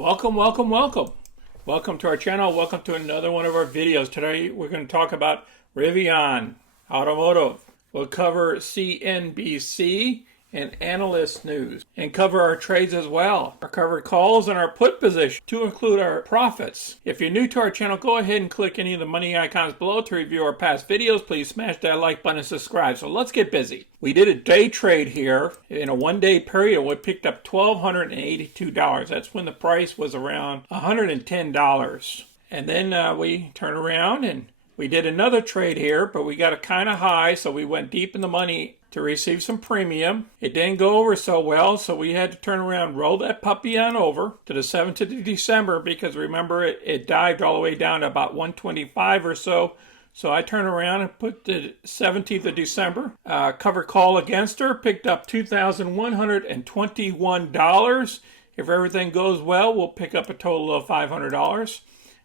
Welcome to our channel. Welcome to another one of our videos. Today we're going to talk about Rivian Automotive. We'll cover CNBC and analyst news and cover our trades as well, our covered calls and our put position to include our profits. If you're new to our channel, go ahead and click any of the money icons below to review our past videos. Please smash that like button and subscribe. So let's get busy. We did a day trade here in a one-day period. We picked up $1,282. That's when the price was around $110. And then we turned around and we did another trade here, but we got a kind of high, so we went deep in the money to receive some premium. It didn't go over so well, so we had to turn around, roll that puppy on over to the 7th of December, because remember, it dived all the way down to about 125 or so. So I turned around and put the 17th of December, cover call against her, picked up $2,121. If everything goes well, we'll pick up a total of $500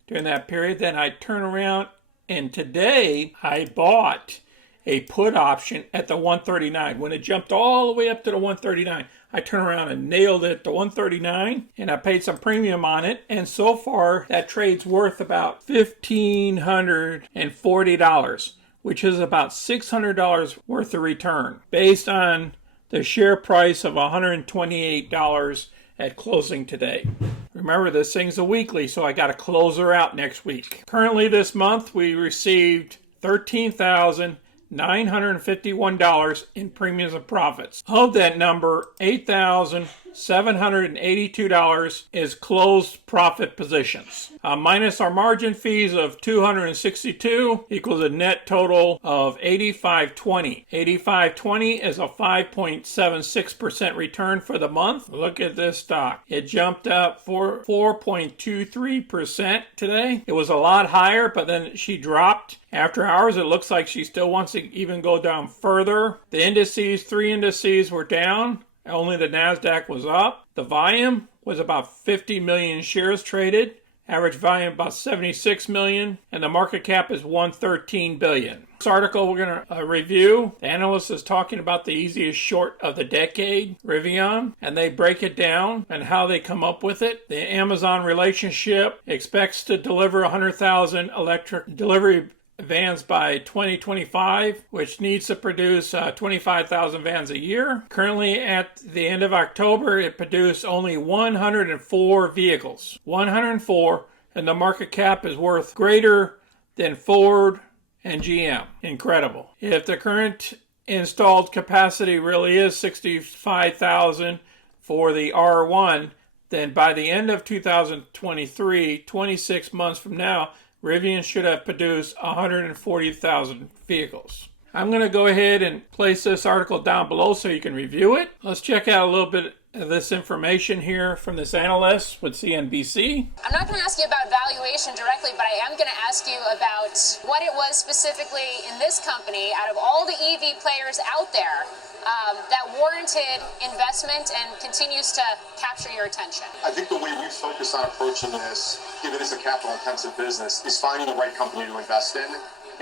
during that period. Then I turn around, and today I bought a put option at the 139. When it jumped all the way up to the 139, I turned around and nailed it to 139, and I paid some premium on it. And so far, that trade's worth about $1,540, which is about $600 worth of return based on the share price of $128 at closing today. Remember, this thing's a weekly, so I got to close her out next week. Currently this month, we received $13,951 in premiums and profits. Of that number, $8,782 is closed profit positions. Minus our margin fees of $262 equals a net total of $85.20. $85.20 is a 5.76% return for the month. Look at this stock. It jumped up for 4.23% today. It was a lot higher, but then she dropped. After hours, it looks like she still wants to even go down further. The indices, 3 indices were down. Only the NASDAQ was up. The volume was about 50 million shares traded. Average volume about 76 million. And the market cap is 113 billion. This article we're going to review. The analyst is talking about the easiest short of the decade, Rivian. And they break it down and how they come up with it. The Amazon relationship expects to deliver 100,000 electric delivery vans by 2025, which needs to produce 25,000 vans a year. Currently, at the end of October, it produced only 104 vehicles. 104, and the market cap is worth greater than Ford and GM. Incredible. If the current installed capacity really is 65,000 for the R1, then by the end of 2023, 26 months from now, Rivian should have produced 140,000 vehicles. I'm going to go ahead and place this article down below so you can review it. Let's check out a little bit of this information here from this analyst with CNBC. I'm not going to ask you about valuation directly, but I am going to ask you about what it was specifically in this company, out of all the EV players out there, that warranted investment and continues to capture your attention. I think the way we focus on approaching this, given it's a capital-intensive business, is finding the right company to invest in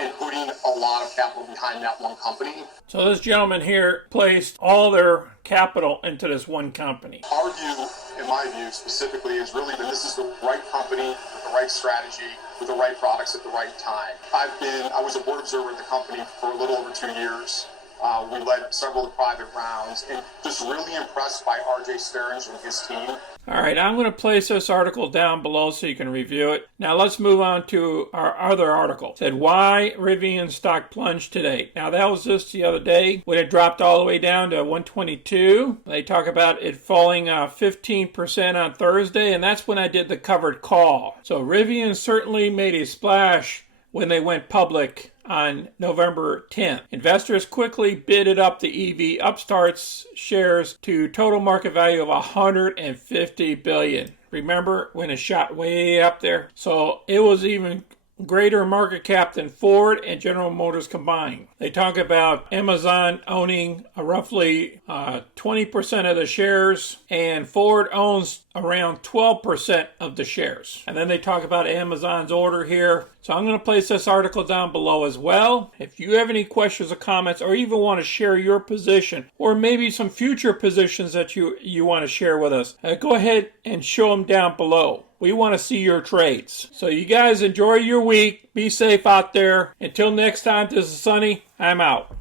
and putting a lot of capital behind that one company. So this gentleman here placed all their capital into this one company. Our view, in my view specifically, is really that this is the right company with the right strategy, with the right products at the right time. I was a board observer at the company for a little over 2 years. We led several of the private rounds, and just really impressed by R.J. Stearns and his team. All right, I'm going to place this article down below so you can review it. Now let's move on to our other article. It said, why Rivian stock plunged today. Now that was just the other day when it dropped all the way down to 122. They talk about it falling 15% on Thursday, and that's when I did the covered call. So Rivian certainly made a splash when they went public on November 10th. Investors quickly bidded up the EV upstarts shares to total market value of $150 billion. Remember when it shot way up there? So it was even greater market cap than Ford and General Motors combined. They talk about Amazon owning roughly 20% of the shares, and Ford owns around 12% of the shares. And then they talk about Amazon's order here. So I'm going to place this article down below as well. If you have any questions or comments, or even want to share your position, or maybe some future positions that you want to share with us, go ahead and show them down below. We want to see your trades. So you guys enjoy your week. Be safe out there. Until next time, this is Sonny. I'm out.